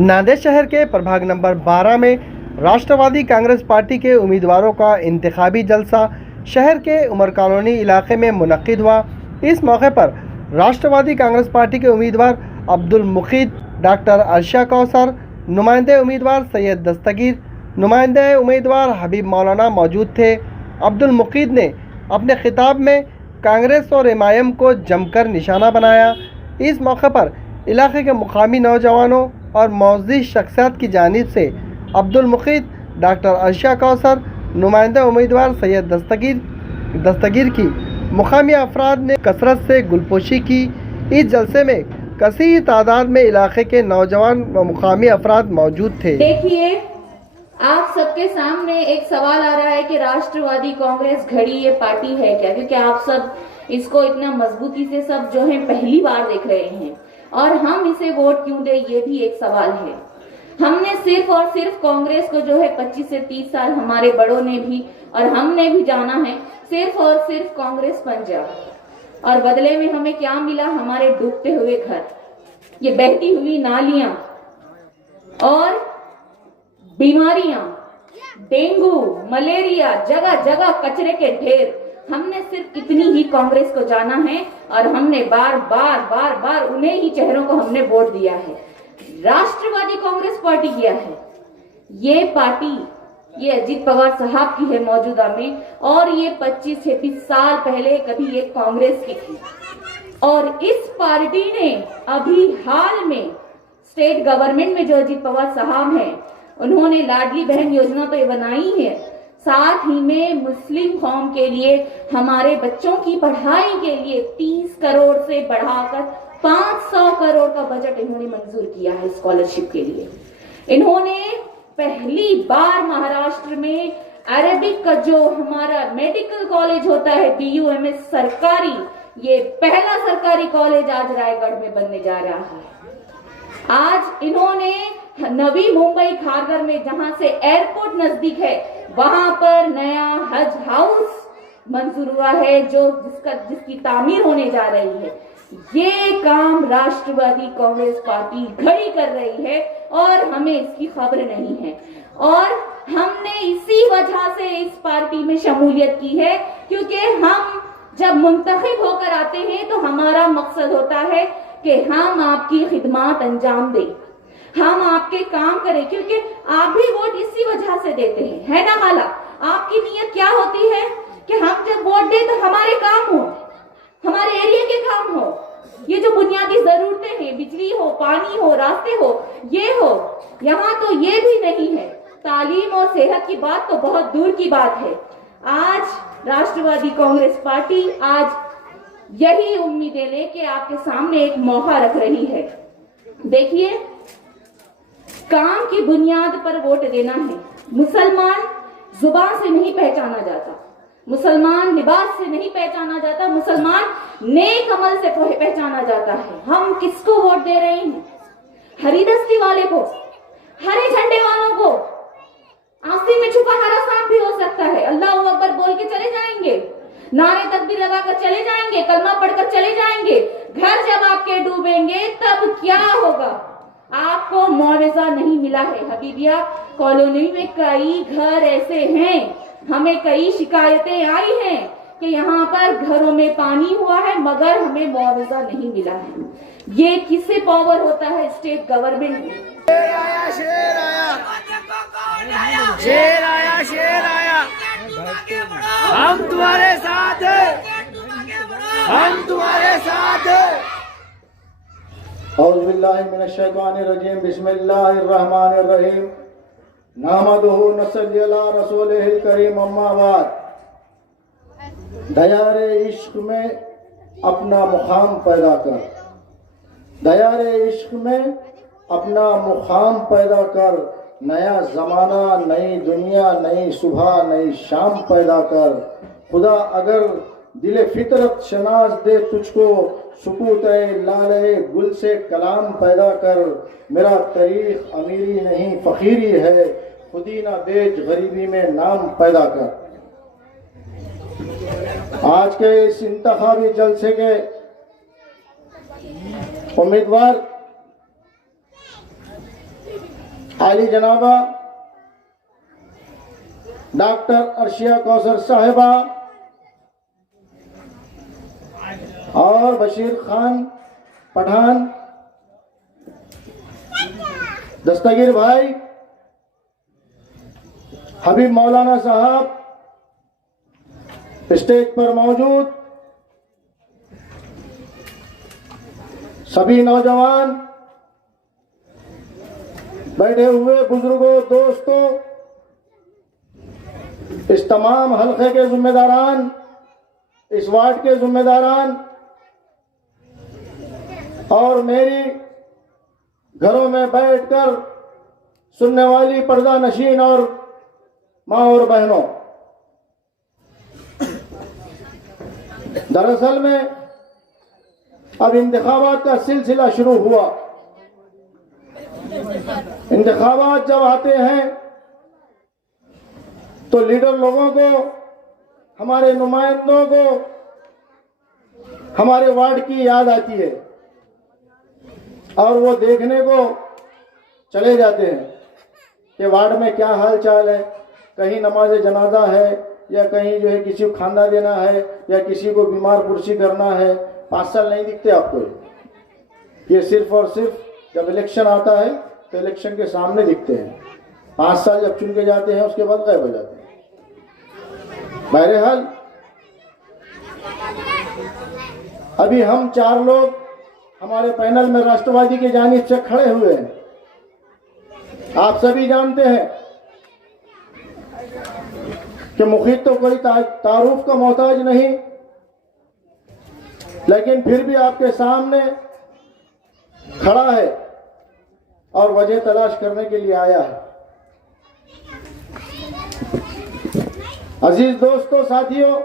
नांदेड़ शहर के प्रभाग नंबर 12 में राष्ट्रवादी कांग्रेस पार्टी के उम्मीदवारों का इंतखाबी जलसा शहर के उमर कॉलोनी इलाके में मुनक्किद हुआ। इस मौके पर राष्ट्रवादी कांग्रेस पार्टी के उम्मीदवार अब्दुल मुकीद, डॉक्टर अर्शा कौसर, नुमाइंदे उम्मीदवार सैयद दस्तगीर, नुमाइंदे उम्मीदवार हबीब मौलाना मौजूद थे। अब्दुल मुकीद ने अपने खिताब में कांग्रेस और एमआईएम को जमकर निशाना बनाया। इस मौके पर इलाके के मुकामी नौजवानों और मौजूद शख्सियत की जानिब से अब्दुल मुकीद, डॉक्टर अर्शा कौसर, नुमाइंदा उम्मीदवार सैयद दस्तगीर की मुकामी अफराद ने कसरत से गुलपोशी की। इस जलसे में कसीर तादाद में इलाके के नौजवान व मुकामी अफराद मौजूद थे। देखिए, आप सबके सामने एक सवाल आ रहा है कि राष्ट्रवादी कांग्रेस घड़ी ये पार्टी है क्या, क्योंकि आप सब इसको इतना मजबूती से सब जो है पहली बार देख रहे हैं और हम इसे वोट क्यों दे, ये भी एक सवाल है। हमने सिर्फ और सिर्फ कांग्रेस को जो है 25 से 30 साल हमारे बड़ों ने भी और हमने भी जाना है सिर्फ और सिर्फ कांग्रेस पंजाब, और बदले में हमें क्या मिला? हमारे डूबते हुए घर, ये बहती हुई नालियां और बीमारियां, डेंगू, मलेरिया, जगह जगह कचरे के ढेर। हमने सिर्फ इतनी ही कांग्रेस को जाना है और हमने बार बार उन्हें ही चेहरों को हमने वोट दिया है। राष्ट्रवादी कांग्रेस पार्टी किया है, ये पार्टी ये अजीत पवार साहब की है मौजूदा में, और ये 25-26 साल पहले कभी ये कांग्रेस की थी। और इस पार्टी ने अभी हाल में स्टेट गवर्नमेंट में जो अजीत पवार साहब हैं, उन्होंने लाडली बहन योजना तो ये बनाई है, साथ ही में मुस्लिम कौम के लिए हमारे बच्चों की पढ़ाई के लिए 30 करोड़ से बढ़ाकर 500 करोड़ का बजट इन्होंने मंजूर किया है स्कॉलरशिप के लिए। इन्होंने पहली बार महाराष्ट्र में अरेबिक का जो हमारा मेडिकल कॉलेज होता है BUMS सरकारी, ये पहला सरकारी कॉलेज आज रायगढ़ में बनने जा रहा है। आज इन्होंने नवी मुंबई खारघर में, जहां से एयरपोर्ट नजदीक है, वहां पर नया हज हाउस मंजूर हुआ है जिसकी तामीर होने जा रही है। ये काम राष्ट्रवादी कांग्रेस पार्टी घड़ी कर रही है और हमें इसकी खबर नहीं है, और हमने इसी वजह से इस पार्टी में शमूलियत की है, क्योंकि हम जब मुंतखब होकर आते हैं तो हमारा मकसद होता है कि हम आपकी खिदमत अंजाम दें, हम आपके काम करें, क्योंकि आप भी वोट इसी वजह से देते हैं, है ना खाला? आपकी नीयत क्या होती है कि हम जब वोट दें तो हमारे काम हो, हमारे एरिया के काम हो, ये जो बुनियादी जरूरतें हैं, बिजली हो, पानी हो, रास्ते हो, ये हो। यहाँ तो ये भी नहीं है। तालीम और सेहत की बात तो बहुत दूर की बात है। आज राष्ट्रवादी कांग्रेस पार्टी आज यही उम्मीदें लेके आपके सामने एक मौका रख रही है। देखिए, काम की बुनियाद पर वोट देना है। मुसलमान जुबान से नहीं पहचाना जाता, मुसलमान लिबास से नहीं पहचाना जाता, मुसलमान नेक अमल से पहचाना जाता है। हम किसको वोट दे रहे हैं? हरी दस्ती वाले को, हरे झंडे वालों को। आस्तीन में छुपा हरा सांप भी हो सकता है। अल्लाह अकबर बोल के चले जाएंगे, नारे तकबीर लगाकर चले जाएंगे, कलमा पढ़कर चले जाएंगे। घर जब आपके डूबेंगे तब क्या होगा? आपको मुआवजा नहीं मिला है। हबीबिया कॉलोनी में कई घर ऐसे हैं, हमें कई शिकायतें आई हैं कि यहाँ पर घरों में पानी हुआ है मगर हमें मुआवजा नहीं मिला है। ये किससे पावर होता है? स्टेट गवर्नमेंट में। शेर आया, शेर आया, शेर आया, शेर आया। हम तुम्हारे साथ हैं, हम तुम्हारे साथ हैं। औज़ुबिल्लाहि मिनश्शैतानिर्रजीम, बिस्मिल्लाहिर्रहमानिर्रहीम, नहमदुहु नसल्ली अला रसूलिहिल करीम, अम्मा बाद। दयारे इश्क में अपना मुकाम पैदा कर, दयारे इश्क में अपना मुकाम पैदा कर। नया ज़माना, नई दुनिया, नई सुबह, नई शाम पैदा कर। खुदा अगर दिले फितरत शनाज दे तुझको, सुकूत लाले गुल से कलाम पैदा कर। मेरा तरीक़ अमीरी नहीं फ़कीरी है, खुदी ना बेच गरीबी में नाम पैदा कर। आज के इस इंतखाबी जलसे के उम्मीदवार आली जनाबा डॉक्टर अर्शिया कौसर साहिबा और बशीर खान पठान, दस्तगीर भाई, हबीब मौलाना साहब स्टेज पर मौजूद, सभी नौजवान, बैठे हुए बुजुर्गों, दोस्तों, इस तमाम हल्के के जिम्मेदारान, इस वार्ड के जिम्मेदारान और मेरी घरों में बैठकर सुनने वाली पर्दा नशीन और माँ और बहनों, दरअसल में अब इंतखाबात का सिलसिला शुरू हुआ। इंतखाबात जब आते हैं तो लीडर लोगों को, हमारे नुमाइंदों को हमारे वार्ड की याद आती है और वो देखने को चले जाते हैं कि वार्ड में क्या हाल चाल है, कहीं नमाज जनाजा है या कहीं जो है किसी को खाना देना है या किसी को बीमार पुरसी करना है। 5 साल नहीं दिखते आपको, ये सिर्फ और सिर्फ जब इलेक्शन आता है तो इलेक्शन के सामने दिखते हैं। 5 साल जब चुन के जाते हैं उसके बाद गायब हो जाते हैं। बहरहाल अभी हम 4 लोग हमारे पैनल में राष्ट्रवादी की जानिब से खड़े हुए हैं। आप सभी जानते हैं कि मुखीद तो कोई तारुफ का मोहताज नहीं, लेकिन फिर भी आपके सामने खड़ा है और वजह तलाश करने के लिए आया है। अजीज दोस्तों, साथियों,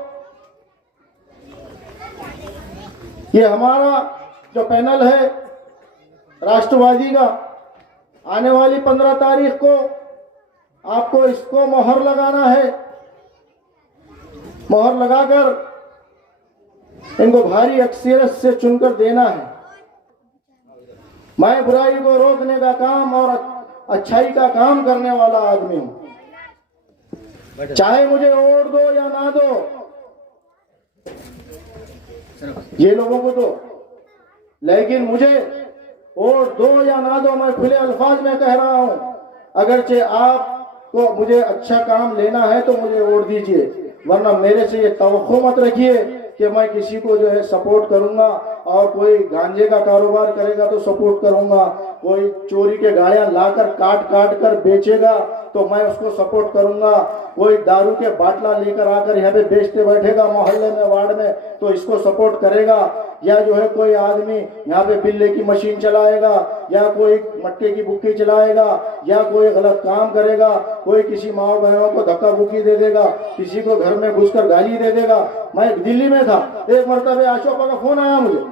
ये हमारा जो पैनल है राष्ट्रवादी का, आने वाली 15 तारीख को आपको इसको मोहर लगाना है। मोहर लगाकर इनको भारी अक्सरियत से चुनकर देना है। मैं बुराई को रोकने का काम और अच्छाई का काम करने वाला आदमी हूं। चाहे मुझे वोट दो या ना दो, ये लोगों को दो, लेकिन मुझे वोट दो या ना दो, मैं खुले अल्फाज में कह रहा हूं। अगरचे आपको मुझे अच्छा काम लेना है तो मुझे वोट दीजिए, वरना मेरे से ये तवक्को मत रखिए कि मैं किसी को जो है सपोर्ट करूंगा। और कोई गांजे का कारोबार करेगा तो सपोर्ट करूंगा, कोई चोरी के गाड़ियां लाकर काट काट कर बेचेगा तो मैं उसको सपोर्ट करूंगा, कोई दारू के बाटला लेकर आकर यहाँ पे बेचते बैठेगा मोहल्ले में, वार्ड में, तो इसको सपोर्ट करेगा। या जो है कोई आदमी यहाँ पे बिल्ले की मशीन चलाएगा या कोई मट्टे की बुक्की चलाएगा या कोई गलत काम करेगा, कोई किसी माँ बहनों को धक्का बुक्की दे देगा, किसी को घर में घुसकर गाली दे देगा। मैं दिल्ली में था, एक मरतबा अशोका का फोन आया मुझे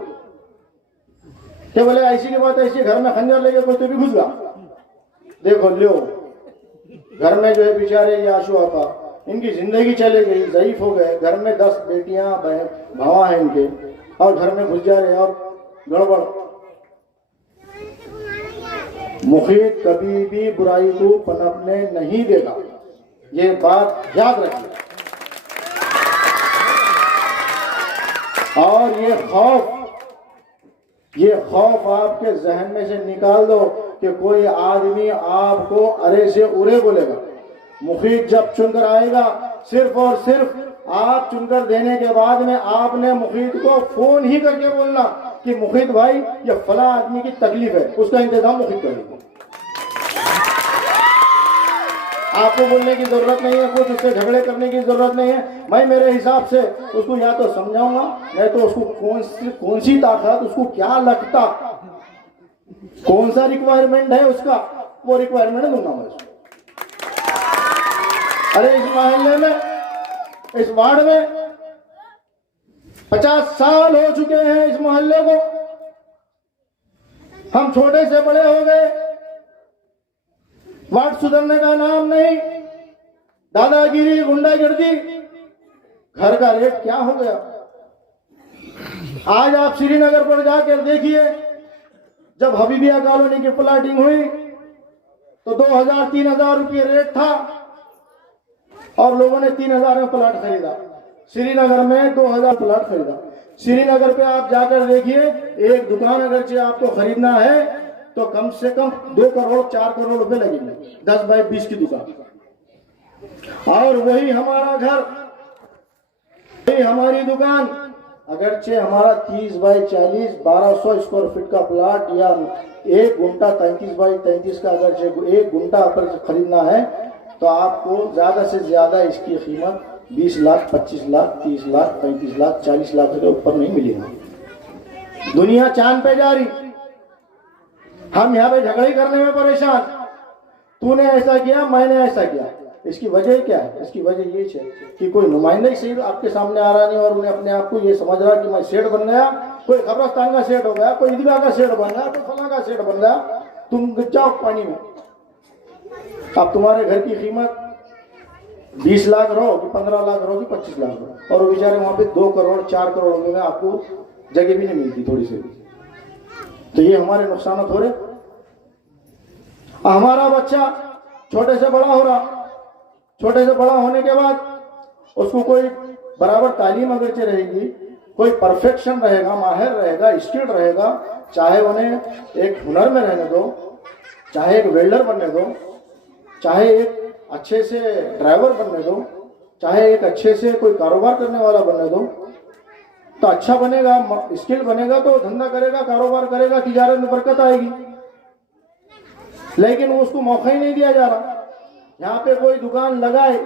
कि बोले ऐसी की बात ऐसी, घर में खंजर लेके कोई तो भी घुस गया। देखो लो, घर में जो है बेचारे ये अशोका, इनकी जिंदगी चले गई, ज़ईफ हो गए, घर में 10 बेटियां भावा हैं इनके, और घर में घुस जा रहे और गड़बड़। मुखीद कभी भी बुराई को पनपने नहीं देगा, ये बात याद रखिए। और ये खौफ आपके जहन में से निकाल दो कि कोई आदमी आपको अरे से उरे बोलेगा। मुखीद जब चुनकर आएगा, सिर्फ और सिर्फ आप चुनकर देने के बाद में आपने मुखीद को फोन ही करके बोलना कि मुखीद भाई ये फला आदमी की तकलीफ है, उसका इंतजाम मुखीद करेगा। आपको बोलने की जरूरत नहीं है, कुछ उससे झगड़े करने की जरूरत नहीं है। मैं मेरे हिसाब से उसको या तो समझाऊंगा, नहीं तो उसको कौन सी ताकत, उसको क्या लगता, कौन सा रिक्वायरमेंट है उसका, वो रिक्वायरमेंट दूंगा मैं उसको। अरे इस मोहल्ले में, इस वार्ड में 50 साल हो चुके हैं इस मोहल्ले को, हम छोटे से बड़े हो गए, वार्ड सुधरने का नाम नहीं, दादागिरी, गुंडागर्दी, घर का रेट क्या हो गया। आज आप श्रीनगर पर जाकर देखिए, जब हबीबिया कॉलोनी की प्लाटिंग हुई तो 2000-3000 रुपये रेट था और लोगों ने 3000 में प्लाट खरीदा। श्रीनगर में 2000 प्लाट खरीदा। श्रीनगर पे आप जाकर देखिए, एक दुकान अगर आपको खरीदना है तो कम से कम 2 करोड़ 4 करोड़ रुपए लगेंगे, 10 बाई 20 की दुकान। और वही हमारा घर, वही हमारी दुकान, अगरचे हमारा 30 बाई 40 1200 स्क्वायर फीट का प्लाट या 1 गुंटा 33 बाई 33 का अगरचे 1 गुंटा अगर खरीदना है तो आपको ज्यादा से ज्यादा इसकी कीमत 20 लाख 25 लाख 30 लाख 35 लाख 40 लाख के ऊपर नहीं मिलेगी। दुनिया चांद पे जा रही, हम यहाँ पे झगड़े करने में परेशान, तूने ऐसा किया मैंने ऐसा किया। इसकी वजह क्या है? इसकी वजह ये है कि कोई नुमाइंदा ही सही आपके सामने आ रहा नहीं और उन्हें अपने आप को ये समझ रहा कि मैं सेठ बन गया, कोई कब्रस्तान का सेठ हो गया, कोई ईदगाह का सेठ बन गया, कोई फला का सेठ बन गया। तुम जाओ पानी में। अब तुम्हारे घर की कीमत 20 लाख रहो कि 15 लाख रहो कि 25 लाख रहो, और वो बेचारे वहां पे 2 करोड़ 4 करोड़ में आपको जगह भी नहीं मिलती थोड़ी सी। तो ये हमारे नुकसान हो रहे। हमारा बच्चा छोटे से बड़ा हो रहा, छोटे से बड़ा होने के बाद उसको कोई बराबर तालीम अगरचे रहेगी, कोई परफेक्शन रहेगा, माहिर रहेगा, स्किल्ड रहेगा, चाहे उन्हें एक हुनर में रहने दो, चाहे एक वेल्डर बनने दो, चाहे एक अच्छे से ड्राइवर बनने दो, चाहे एक अच्छे से कोई कारोबार करने वाला बनने दो, तो अच्छा बनेगा, स्किल बनेगा तो धंधा करेगा, कारोबार करेगा, तिजारत में बरकत आएगी। लेकिन उसको मौका ही नहीं दिया जा रहा। यहाँ पे कोई दुकान लगाए,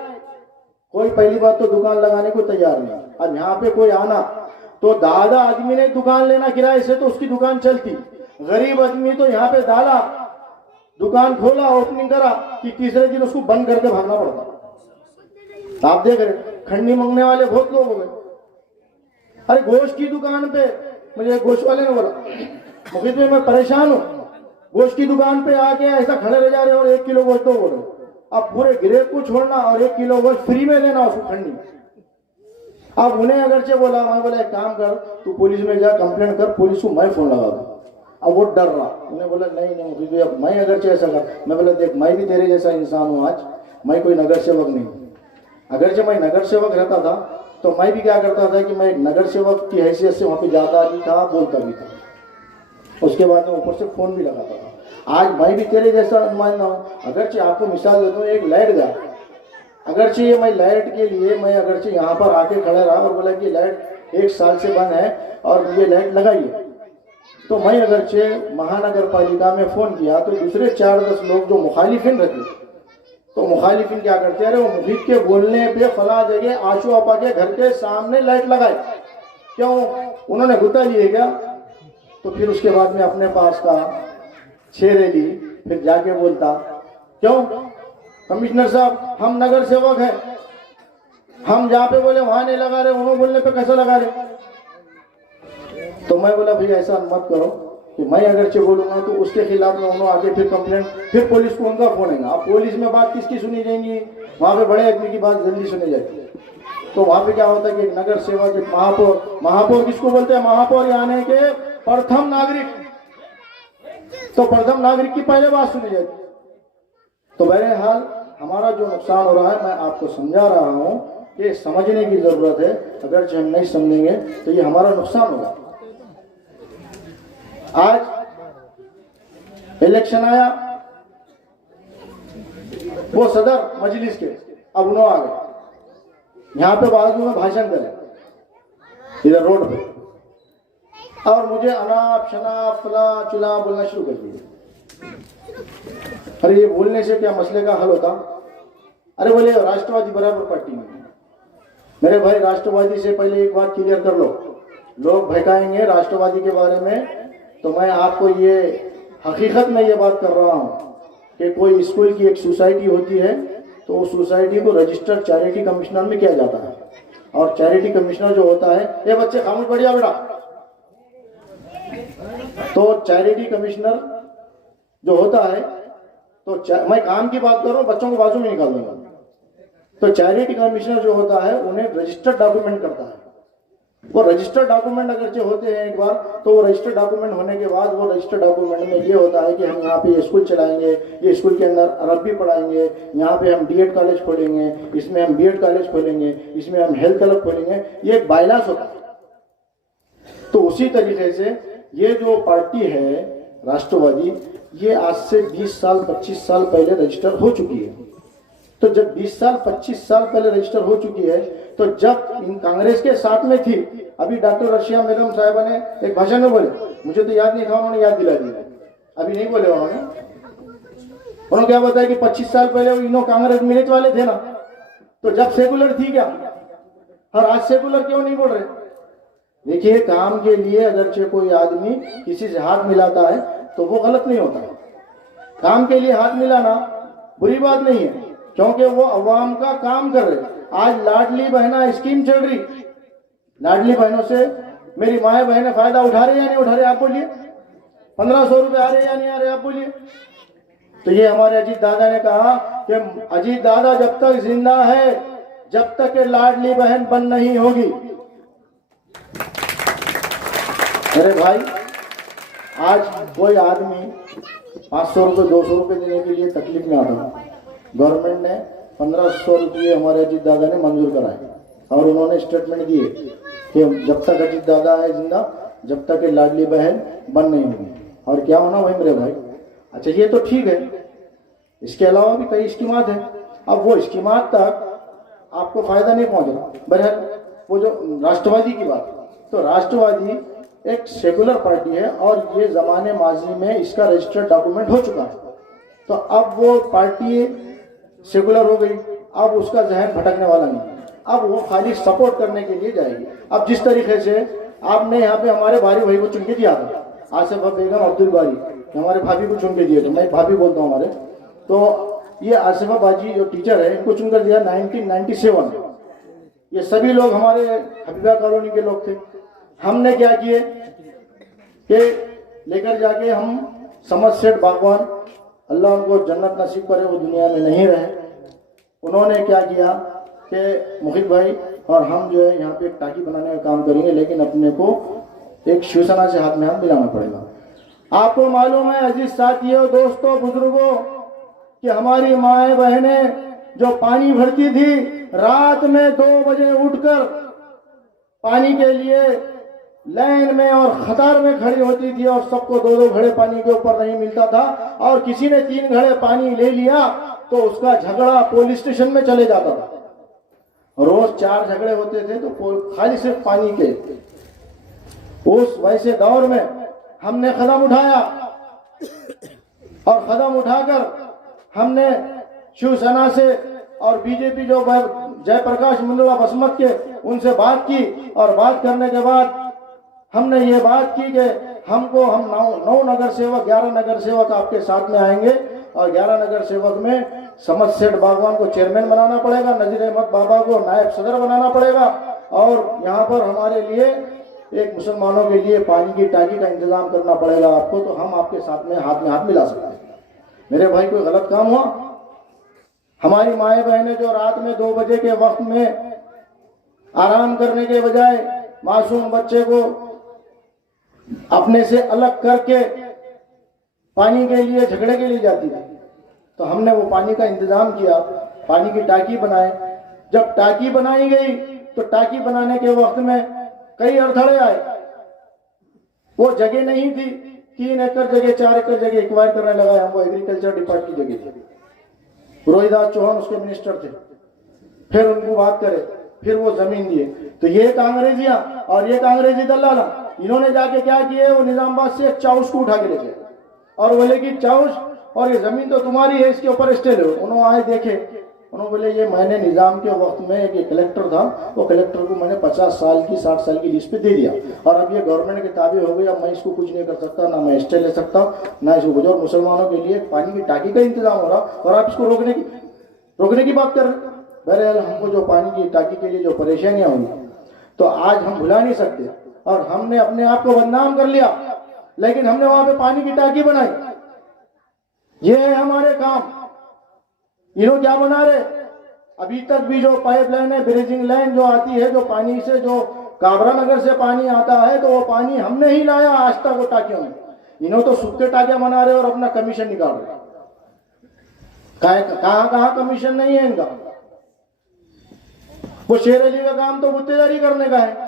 कोई पहली बात तो दुकान लगाने को तैयार नहीं। अब यहाँ पे कोई आना तो दादा आदमी ने दुकान लेना किराए से तो उसकी दुकान चलती, गरीब आदमी तो यहाँ पे डाला, दुकान खोला, ओपनिंग करा कि तीसरे दिन उसको बंद करके भागना पड़ता। आप देख रहे खंडी मांगने वाले बहुत लोग हो गए। अरे गोश्त की दुकान पे, मुझे एक गोश्त वाले ने बोला मुखित भाई मैं परेशान हूँ, गोश्त की दुकान पे आके ऐसा खड़े रह जा रहे और 1 किलो गोश्त दो बोलो। अब पूरे गिरेक को छोड़ना और 1 किलो गोश्त फ्री में देना उसको खंडी। अब उन्हें अगरचे बोला, मैं बोला एक काम कर, तू पुलिस में जा कंप्लेंट कर, पुलिस को मैं फोन लगा दूं। अब वो डर रहा, उन्हें बोला नहीं मुखित भाई अब मैं अगरचे ऐसा कर। मैं बोला देख मैं भी तेरे जैसा इंसान हूँ, आज मैं कोई नगर सेवक नहीं हूँ। अगरचे मैं नगर सेवक रहता था तो मैं भी क्या करता था कि मैं एक नगर सेवक की हैसियत से वहाँ पे जाता भी था, बोलता भी था, उसके बाद में ऊपर से फोन भी लगाता था। आज मैं भी तेरे जैसा नुमाइंदा हूँ। अगरचे आपको मिसाल देता हूँ, एक लाइट गया, अगरचे ये मैं लाइट के लिए मैं अगरचे यहाँ पर आके खड़ा रहा और बोला कि लाइट 1 साल से बंद है और ये लाइट लगाइए, तो मैं अगरचे महानगर पालिका में फोन किया तो दूसरे 4-10 लोग जो मुखालिफिन रहते, तो मुखालिफिन क्या करते हैं, वो मुफीद के बोलने पे फला जगह आशू आपा के घर के सामने लाइट लगाए, क्यों उन्होंने गुत्ता लिए क्या? तो फिर उसके बाद में अपने पास का शेरे ली, फिर जाके बोलता क्यों कमिश्नर साहब हम नगर सेवक हैं, हम जहाँ पे बोले वहां नहीं लगा रहे, उन्होंने बोलने पे कैसा लगा रहे? तो मैं बोला भाई ऐसा मत करो कि मैं अगर बोलूंगा तो उसके खिलाफ में उन्होंने आगे फिर कंप्लेंट, फिर पुलिस को उनका फोन आएगा। अब पुलिस में बात किसकी सुनी जाएगी? वहां पे बड़े आदमी की बात जल्दी सुनी जाती है। तो वहां पे क्या होता है कि एक नगर सेवक, एक महापौर, महापौर किसको बोलते हैं? महापौर यानी के प्रथम नागरिक, तो प्रथम नागरिक की पहले बात सुनी जाती। तो बहरहाल हमारा जो नुकसान हो रहा है मैं आपको समझा रहा हूँ कि समझने की जरूरत है, अगर हम नहीं समझेंगे तो ये हमारा नुकसान होगा। आज इलेक्शन आया, वो सदर मजलिस के अब उन्होंने आ गए, यहाँ पे बाजू में भाषण करे इधर रोड पे, और मुझे अनाप शनाप फला चुला बोलना शुरू कर दिया। अरे ये बोलने से क्या मसले का हल होता? अरे बोले राष्ट्रवादी बराबर पार्टी में। मेरे भाई राष्ट्रवादी से पहले एक बात क्लियर कर लो, लोग भड़काएंगे राष्ट्रवादी के बारे में, तो मैं आपको ये हकीकत में ये बात कर रहा हूँ कि कोई स्कूल की एक सोसाइटी होती है तो उस सोसाइटी को रजिस्टर्ड चैरिटी कमिश्नर में किया जाता है, और चैरिटी कमिश्नर जो होता है, ये बच्चे खामोश बढ़िया बेटा, तो चैरिटी कमिश्नर जो होता है, तो मैं काम की बात कर रहा हूँ, बच्चों को बाजू में निकाल दूंगा। तो चैरिटी कमिश्नर जो होता है उन्हें रजिस्टर्ड डॉक्यूमेंट करता है, वो रजिस्टर्ड डॉक्यूमेंट अगरचे होते हैं एक बार, तो वो रजिस्टर्ड डॉक्यूमेंट होने के बाद वो रजिस्टर्ड डॉक्यूमेंट में ये होता है कि हम यहाँ पे ये स्कूल चलाएंगे, ये स्कूल के अंदर अरबी पढ़ाएंगे, यहाँ पे हम डीएड कॉलेज खोलेंगे, इसमें हम बीएड कॉलेज खोलेंगे, इसमें हम हेल्थ क्लब खोलेंगे, ये एक बायलास होता है। तो उसी तरीके से ये जो पार्टी है राष्ट्रवादी, ये आज से 20 साल 25 साल पहले रजिस्टर हो चुकी है। तो जब 20 साल 25 साल पहले रजिस्टर हो चुकी है, तो जब इन कांग्रेस के साथ में थी, अभी डॉक्टर रशिया बेगम साहिबा ने एक भाषण में बोले, मुझे तो याद नहीं था, उन्होंने याद दिला दिया, अभी नहीं बोले उन्होंने क्या बताया कि 25 साल पहले इन्हों कांग्रेस मिलित वाले थे ना, तो जब सेकुलर थी क्या, और आज सेकुलर क्यों नहीं बोल रहे? देखिए, काम के लिए अगरचे कोई आदमी किसी से हाथ मिलाता है तो वो गलत नहीं होता है। काम के लिए हाथ मिलाना बुरी बात नहीं है, क्योंकि वो अवाम का काम कर रहे। आज लाडली बहना स्कीम चल रही, लाडली बहनों से मेरी माए बहनें फायदा उठा रहे या नहीं उठा रहे? आप बोलिए। 1500 रुपए आ रहे या नहीं आ रहे? आप बोलिए। तो ये हमारे अजीत दादा ने कहा कि अजीत दादा जब तक जिंदा है, जब तक लाडली बहन बंद नहीं होगी। अरे भाई, आज कोई आदमी 500 रुपये 200 रुपये देने के लिए तकलीफ में आता है। गवर्नमेंट ने 1500 रुपये हमारे अजीत दादा ने मंजूर कराए और उन्होंने स्टेटमेंट दिए कि जब तक अजीत दादा है जिंदा, जब तक ये लाडली बहन बंद नहीं होगी। और क्या होना भाई मेरे भाई? अच्छा, ये तो ठीक है, इसके अलावा भी कई स्कीमात हैं। अब वो स्कीमात तक आपको फायदा नहीं पहुंचेगा। बहरहाल, वो जो राष्ट्रवादी की बात, तो राष्ट्रवादी एक सेकुलर पार्टी है और ये जमाने माजी में इसका रजिस्टर्ड डॉक्यूमेंट हो चुका है। तो अब वो पार्टी सेकुलर हो गई, अब उसका जहन भटकने वाला नहीं, अब वो खाली सपोर्ट करने के लिए जाएगी। अब जिस तरीके से आपने यहाँ पे हमारे भाई भाई को चुन के दिया था, आसिफा बेगम अब्दुल बारी, हमारे भाभी को चुन के दिए थे, मैं भाभी बोलता हूँ हमारे, तो ये आसिफा बाजी जो टीचर है, इनको चुनकर दिया 1997 में। ये सभी लोग हमारे हबीबा कॉलोनी के लोग थे। हमने क्या किए कि लेकर जाके हम समझ सेठ बागवान, अल्लाह उनको जन्नत नसीब करे, वो दुनिया में नहीं रहे, उन्होंने क्या किया कि मुहित भाई और हम जो है यहाँ पे एक टाकी बनाने का काम करेंगे, लेकिन अपने को एक शिवसेना से हाथ में हाथ मिलाना पड़ेगा। आपको मालूम है अजीज साथियों, दोस्तों, बुजुर्गों, कि हमारी माए बहनें जो पानी भरती थी, रात में 2 बजे उठकर पानी के लिए लाइन में और कतार में खड़ी होती थी और सबको 2-2 घड़े पानी के ऊपर नहीं मिलता था, और किसी ने 3 घड़े पानी ले लिया तो उसका झगड़ा पुलिस स्टेशन में चले जाता था। रोज 4 झगड़े होते थे, तो खाली सिर्फ पानी के। उस वैसे दौर में हमने कदम उठाया और कदम उठाकर हमने शिवसेना से और बीजेपी जो जयप्रकाश मुंडला बसमत के, उनसे बात की, और बात करने के बाद हमने ये बात की कि हम 9 नगर सेवक, 11 नगर सेवक आपके साथ में आएंगे, और 11 नगर सेवक में समझ सेठ बागवान को चेयरमैन बनाना पड़ेगा, नजीर अहमद बाबा को नायब सदर बनाना पड़ेगा, और यहाँ पर हमारे लिए एक मुसलमानों के लिए पानी की टाकी का इंतजाम करना पड़ेगा आपको, तो हम आपके साथ में हाथ मिला सकते हैं। मेरे भाई, कोई गलत काम हुआ? हमारी माए बहनें जो रात में 2 बजे के वक्त में आराम करने के बजाय मासूम बच्चे को अपने से अलग करके पानी के लिए, झगड़े के लिए जाती थी, तो हमने वो पानी का इंतजाम किया, पानी की टाकी बनाए। जब टाकी बनाई गई तो टाकी बनाने के वक्त में कई अड़थड़े आए, वो जगह नहीं थी, 3 एकड़ जगह 4 एकड़ जगह एक्वायर करने लगा। हम वो एग्रीकल्चर डिपार्टमेंट की जगह थी, रोहिदास चौहान उसके मिनिस्टर थे, फिर उनको बात करे, फिर वो जमीन दिए। तो ये कांग्रेजियां और ये कांग्रेजी दलाला, इन्होंने जाके क्या किए, वो निजामाबाद से एक चाउस को उठा के ले गए और बोले कि चाउस, और ये जमीन तो तुम्हारी है, इसके ऊपर स्टे लो। उन्होंने आए देखे, उन्होंने बोले ये मैंने निजाम के वक्त में एक कलेक्टर था, वो कलेक्टर को मैंने 50 साल की 60 साल की लीज पे दे दिया, और अब ये गवर्नमेंट के ताबे हो गई, अब मैं इसको कुछ नहीं कर सकता, ना मैं स्टे ले सकता, ना इसको कुछ। और मुसलमानों के लिए पानी की टाकी का इंतजाम हो रहा, और आप इसको रोकने की बात कर रहे। बहरहाल, हमको जो पानी की टाकी के लिए जो परेशानियां हुई, तो आज हम भुला नहीं सकते, और हमने अपने आप को बदनाम कर लिया, लेकिन हमने वहां पे पानी की टाकी बनाई। ये है हमारे काम। ये लोग क्या बना रहे? अभी तक भी जो पाइपलाइन है, ब्रिजिंग लाइन जो आती है, जो पानी से जो काबरा नगर से पानी आता है तो वो पानी हमने ही लाया आज तक वो टाकियों में। इन्हों तो सूखे टाकियां बना रहे और अपना कमीशन निकाल रहे। कहां कहां कमीशन नहीं है इनका। वो शेर अली का काम तो गुत्तेदारी करने का है।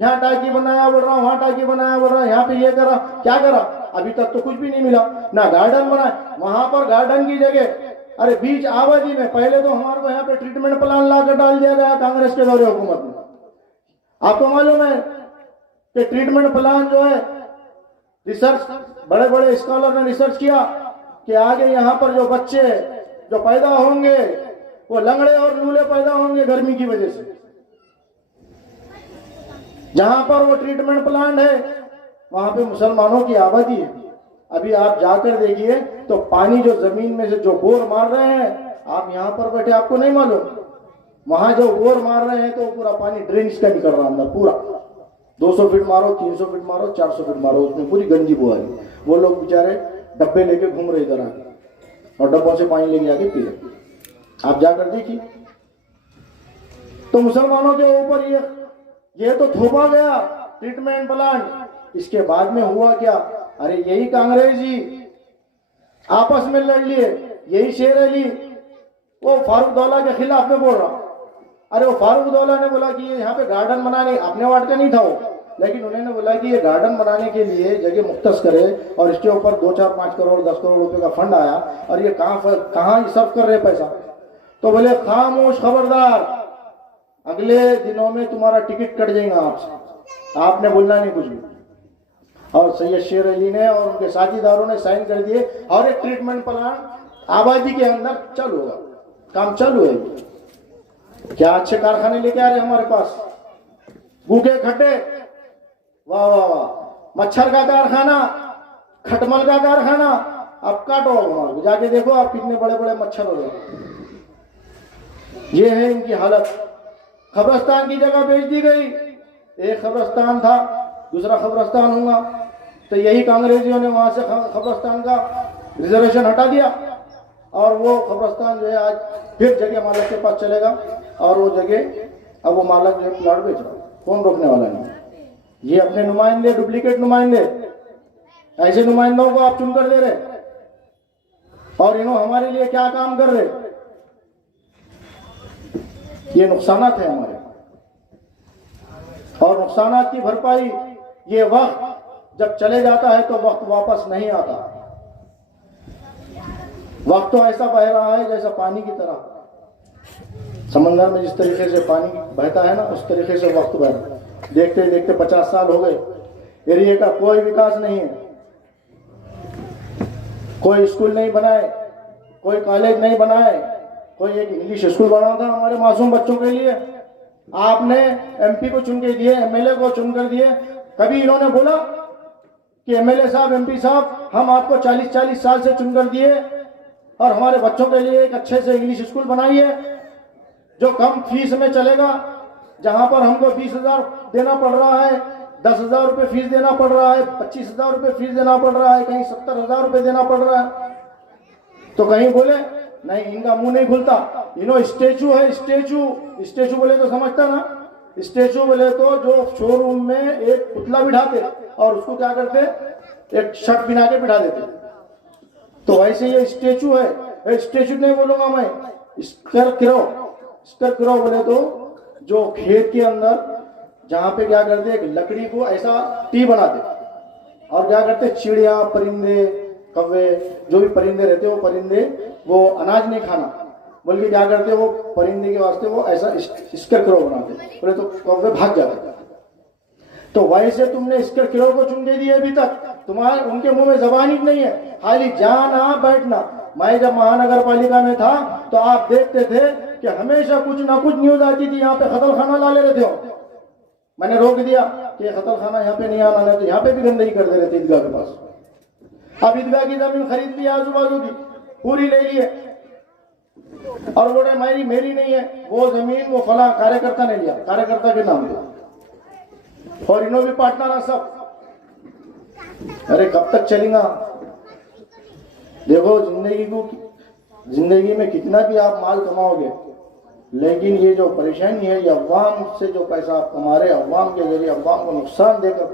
यहाँ टाकी बनाया बोल रहा, वहां टाकी बनाया बोल रहा, यहाँ पे ये करा, क्या करा? अभी तक तो कुछ भी नहीं मिला। ना गार्डन बना, वहां पर गार्डन की जगह अरे बीच आबादी में पहले तो हमारे को यहाँ पे ट्रीटमेंट प्लान लाकर डाल दिया गया कांग्रेस के दौरे हुकूमत में। आपको मालूम है कि ट्रीटमेंट प्लान जो है, रिसर्च बड़े बड़े स्कॉलर ने रिसर्च किया कि आगे यहाँ पर जो बच्चे जो पैदा होंगे वो लंगड़े और लूले पैदा होंगे गर्मी की वजह से। जहां पर वो ट्रीटमेंट प्लांट है वहां पे मुसलमानों की आबादी है। अभी आप जाकर देखिए तो पानी जो जमीन में से जो बोर मार रहे हैं, आप यहाँ पर बैठे आपको नहीं मालूम, वहां जो बोर मार रहे हैं तो पूरा पानी ड्रेनेज का निकल रहा अंदर पूरा। 200 फीट मारो, 300 फीट मारो, 400 फीट मारो, उसमें पूरी गंजी बो आ रही। वो लोग बेचारे डब्बे लेके घूम रहे इधर आके और डब्बों से पानी लेके जाके पी रहे। आप जाकर देखिए तो मुसलमानों के ऊपर ये तो थोपा गया ट्रीटमेंट प्लांट। इसके बाद में हुआ क्या? अरे यही कांग्रेस जी आपस में लड़ लिए। यही शेर अली वो फारूकदौला के खिलाफ में बोल रहा। अरे वो फारूकदौला ने बोला कि ये यहाँ पे गार्डन बनाने, अपने वार्ड का नहीं था वो, लेकिन उन्होंने बोला कि ये गार्डन बनाने के लिए जगह मुख्तस करे और इसके ऊपर 2, 4, 5 करोड़ 10 करोड़ रुपए का फंड आया और ये कहाँ सर्व कर रहे पैसा। तो बोले खामोश, खबरदार, अगले दिनों में तुम्हारा टिकट कट जाएगा आपसे, आपने बोलना नहीं कुछ भी। और सैयद शेर अली ने और उनके साथीदारों ने साइन कर दिए और एक ट्रीटमेंट प्लान आबादी के अंदर चालू होगा, काम चालू है। क्या अच्छे कारखाने लेके आ रहे हमारे पास, गूगे खड्डे, वाह वाह वाह, मच्छर का कारखाना, खटमल का कारखाना। अब काटो वहां जाके देखो आप कितने बड़े बड़े मच्छर हो रहे। ये है इनकी हालत। खबरस्तान की जगह बेच दी गई। एक खबरस्तान था, दूसरा खबरस्तान होगा, तो यही कांग्रेसियों ने वहां से खबरस्तान का रिजर्वेशन हटा दिया और वो खबरस्तान जो है आज फिर जगह मालक के पास चलेगा और वो जगह अब वो मालक जो प्लॉट बेच रहा, कौन रोकने वाला नहीं। ये अपने नुमाइंदे, डुप्लीकेट नुमाइंदे, ऐसे नुमाइंदों को आप चुनकर दे रहे और इन्हों हमारे लिए क्या काम कर रहे। ये नुकसानात है हमारे, और नुकसानात की भरपाई ये वक्त जब चले जाता है तो वक्त वापस नहीं आता। वक्त तो ऐसा बह रहा है जैसा पानी की तरह। समंदर में जिस तरीके से पानी बहता है ना, उस तरीके से वक्त बह रहा है। देखते देखते 50 साल हो गए, एरिया का कोई विकास नहीं है, कोई स्कूल नहीं बनाए, कोई कॉलेज नहीं बनाए, कोई एक इंग्लिश स्कूल बना था हमारे मासूम बच्चों के लिए। आपने एमपी को चुन के दिए, एमएलए को चुनकर दिए। कभी इन्होंने बोला कि एमएलए साहब, एमपी साहब, हम आपको 40-40 साल से चुनकर दिए और हमारे बच्चों के लिए एक अच्छे से इंग्लिश स्कूल बनाइए जो कम फीस में चलेगा, जहां पर हमको 20,000 देना पड़ रहा है, 10,000 रुपये फीस देना पड़ रहा है, 25,000 रुपये फीस देना पड़ रहा है, कहीं 70,000 रुपये देना पड़ रहा है। तो कहीं बोले नहीं, इनका मुंह नहीं खुलता। इन्हों स्टेचू है, स्टेचू बोले तो समझता ना, स्टेचू बोले तो जो शोरूम में एक पुतला बिठाते और उसको क्या करते, एक शर्ट पहना के बिठा देते, तो वैसे ये स्टेचू है। स्टेचू नहीं बोलूंगा मैं, स्कर बोले तो जो खेत के अंदर जहां पे क्या करते, एक लकड़ी को ऐसा टी बनाते और क्या करते, चिड़िया, परिंदे, कौवे, जो भी परिंदे रहते वो परिंदे वो अनाज नहीं खाना, बल्कि क्या करते वो परिंदे के वास्ते वो ऐसा स्कर बनाते, बोले तो कौवे भाग जाते। तो वैसे तुमने स्कर को चुन के दिए, अभी तक तुम्हारे उनके मुंह में जबान ही नहीं है, खाली जाना बैठना। मैं जब महानगर पालिका में था तो आप देखते थे कि हमेशा कुछ ना कुछ न्यूज आती थी, यहाँ पे कत्ल खाना ला ले रहे थे। मैंने रोक दिया कि कत्ल खाना यहाँ पे नहीं आना, नहीं तो यहाँ पे भी गंदगी कर दे रहे थे ईदगाह के पास। अब ईदगाह की जमीन खरीद ली, आजू बाजू की पूरी ले लिए और बोले मेरी नहीं है वो जमीन, वो फला कार्यकर्ता ने लिया, कार्यकर्ता के नाम पे, और इन्हों भी पार्टनर है सब। अरे कब तक चलेगा? देखो जिंदगी में कितना भी आप माल कमाओगे, लेकिन ये जो परेशानी है, ये अवाम से जो पैसा आप कमा रहे, अवाम के जरिए अवाम को नुकसान देकर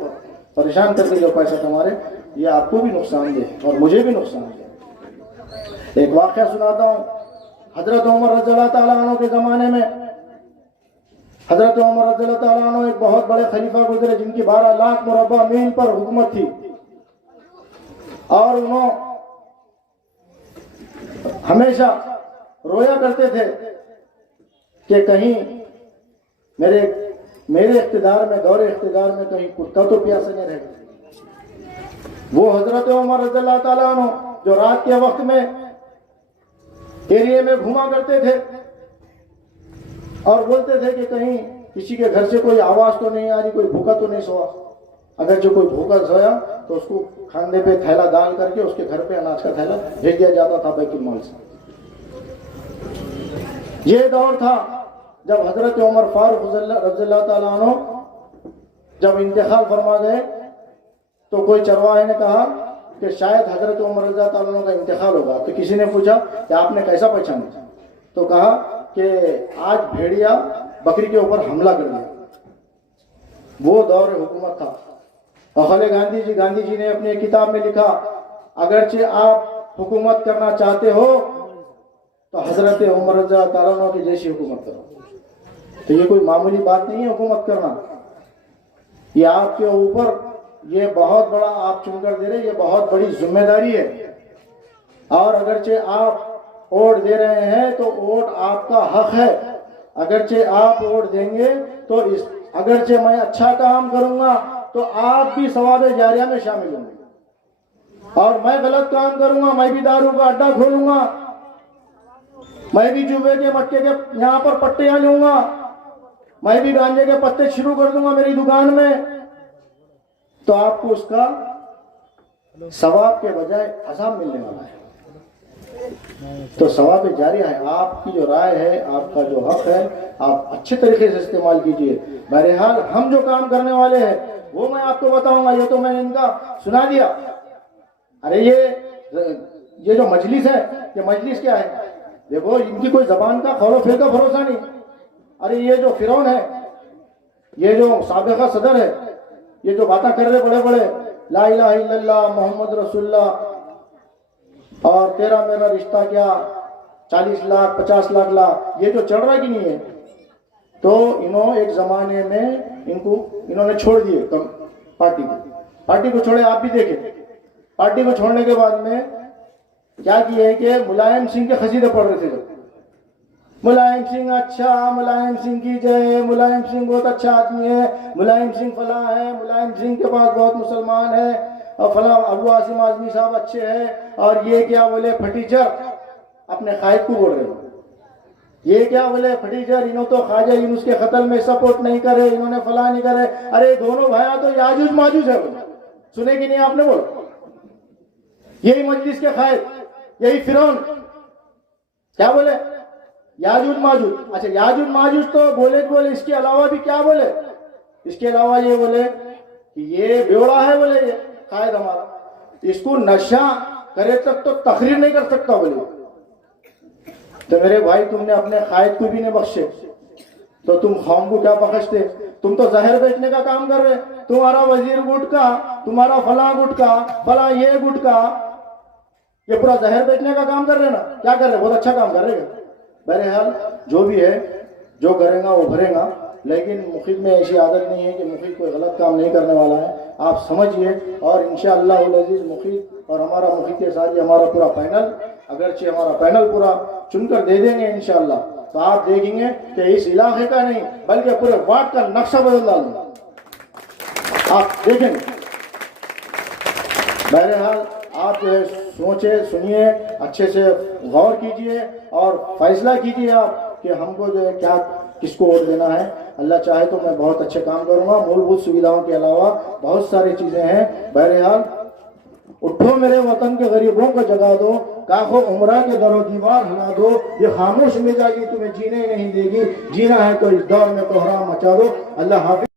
परेशान करके जो पैसा कमा रहे, ये आपको भी नुकसान दे और मुझे भी नुकसान दे। एक वाक़या सुनाता हूँ। हजरत उमर रज़ियल्लाहु ताला अन्हु के ज़माने में हजरत उमर रज़ियल्लाहु ताला अन्हु एक बहुत बड़े खलीफा गुजरे जिनकी 12 लाख मुरब्बा मील पर हुकूमत थी, और उन्होंने हमेशा रोया करते थे कि कहीं मेरे इख्तिदार में, दौरे इख्तिदार में कहीं कुत्ता तो प्यासा नहीं रहेगा। वो हजरत उमर रज़ियल्लाहु ताला अन्हु जो रात के वक्त में एरिया में घुमा करते थे और बोलते थे कि कहीं किसी के घर से कोई आवाज तो नहीं आ रही, कोई भूखा तो नहीं सोया। अगर जो कोई भूखा सोया तो उसको खाने पे थैला डाल करके उसके घर पे अनाज का थैला भेज दिया जाता था बैतुल माल से। ये दौर था जब हजरत उमर फारूक रज़ियल्लाहु ताला अन्हु जब इंतकाल फरमा गए, तो कोई चरवाहे ने कहा कि शायद हजरत उमर रज़ियल्लाहु ताला अन्हु का इंतकाल होगा। तो किसी ने पूछा कि आपने कैसा पहचाना? तो कहा कि आज भेड़िया बकरी के ऊपर हमला कर दिया। वो दौर हुकूमत था। और गांधी जी ने अपनी किताब में लिखा, अगरचे आप हुकूमत करना चाहते हो तो हजरत उमर रज़ियल्लाहु ताला अन्हु की जैसी हुकूमत करो। तो ये कोई मामूली बात नहीं है हुकूमत करना। ये आपके ऊपर ये बहुत बड़ा आप चुनकर दे रहे, ये बहुत बड़ी जिम्मेदारी है। और अगरचे आप वोट दे रहे हैं तो वोट आपका हक है। अगरचे आप वोट देंगे तो अगरचे मैं अच्छा काम करूंगा तो आप भी सवाब जारिया में शामिल होंगे, और मैं गलत काम करूंगा, मैं भी दारू का अड्डा खोलूंगा, मैं भी जुए के मटके के यहाँ पर पट्टियां लूंगा, मैं भी गांजे के पत्ते शुरू कर दूंगा मेरी दुकान में, तो आपको उसका सवाब के बजाय अज़ाब मिलने वाला है। तो सवाब जारिया है। आपकी जो राय है, आपका जो हक है, आप अच्छे तरीके से इस्तेमाल कीजिए। बहरहाल हम जो काम करने वाले हैं वो मैं आपको बताऊंगा। ये तो मैंने इनका सुना दिया। अरे ये जो मजलिस है, ये मजलिस क्या है? देखो, इनकी कोई जबान का खौलो फिर का भरोसा नहीं। अरे ये जो फिरौन है, ये जो साबिका सदर है, ये जो बातें कर रहे बड़े बड़े, ला इलाहा इल्लल्लाह मोहम्मद रसूलुल्लाह और तेरा मेरा रिश्ता क्या, 40 लाख 50 लाख, ये जो चल रहा है कि नहीं है, तो इन्होंने एक जमाने में इन्होंने छोड़ दिए पार्टी को छोड़े। आप भी देखें, पार्टी को छोड़ने के बाद में क्या किए है कि मुलायम सिंह के खसीदे पढ़ रहे थे। मुलायम सिंह अच्छा, मुलायम सिंह की जय, मुलायम सिंह बहुत अच्छा आदमी है, मुलायम सिंह फला है, मुलायम सिंह के पास बहुत मुसलमान है, और फला अबू आसिम आजमी साहब अच्छे हैं। और ये क्या बोले फटीचर, अपने कायद को बोल रहे हो, ये क्या बोले फटीचर, इन्हों तो ख्वाजा यूनुस के कत्ल में सपोर्ट नहीं करे, इन्होंने फला नहीं करे। अरे दोनों भाइया तो याजूज माजूज है। सुने कि नहीं आपने? बोलो, यही मजलिस के कायद, यही फिरौन क्या बोले, याजूज माजूज। अच्छा, याजूज माजूज तो बोले, इसके अलावा भी क्या बोले? इसके अलावा ये बोले कि ये बेवड़ा है, बोले ये कायद हमारा, इसको नशा करे तक तो तकरीर नहीं कर सकता बोले। तो मेरे भाई, तुमने अपने कायद को भी नहीं बख्शे तो तुम कौम को क्या बख्शते? तुम तो जहर बेचने का काम कर रहे। तुम्हारा वजीर गुटका, तुम्हारा फला गुटका, फला ये गुटका, ये पूरा जहर बेचने का काम कर रहे ना। क्या कर रहे? बहुत अच्छा काम कर रहे हैं। बहरहाल जो भी है, जो करेगा वो भरेगा। लेकिन मुखिद में ऐसी आदत नहीं है कि मुखिद कोई गलत काम नहीं करने वाला है, आप समझिए। और इंशाअल्लाह अज़ीज़ मुखिद और हमारा मुखिद के साथ हमारा पूरा पैनल, अगरचे हमारा पैनल पूरा चुनकर दे देंगे इंशाअल्लाह, तो आप देखेंगे कि इस इलाके का नहीं बल्कि पूरे वार्ड का नक्शा बदल डालूंगा, आप देखेंगे। बहरहाल आप जो है सोचे, सुनिए, अच्छे से गौर कीजिए और फैसला कीजिए आप कि हमको जो है क्या, किसको वोट देना है। अल्लाह चाहे तो मैं बहुत अच्छे काम करूंगा। मूलभूत सुविधाओं के अलावा बहुत सारी चीजें हैं। बहरहाल उठो मेरे वतन के गरीबों को जगा दो, काखो उमरा के दरो दीवार हिला दो, ये खामोश मिजाजी तुम्हें जीने नहीं देगी, जीना है तो इस दौर में कोहराम मचा दो। अल्लाह हाफिज।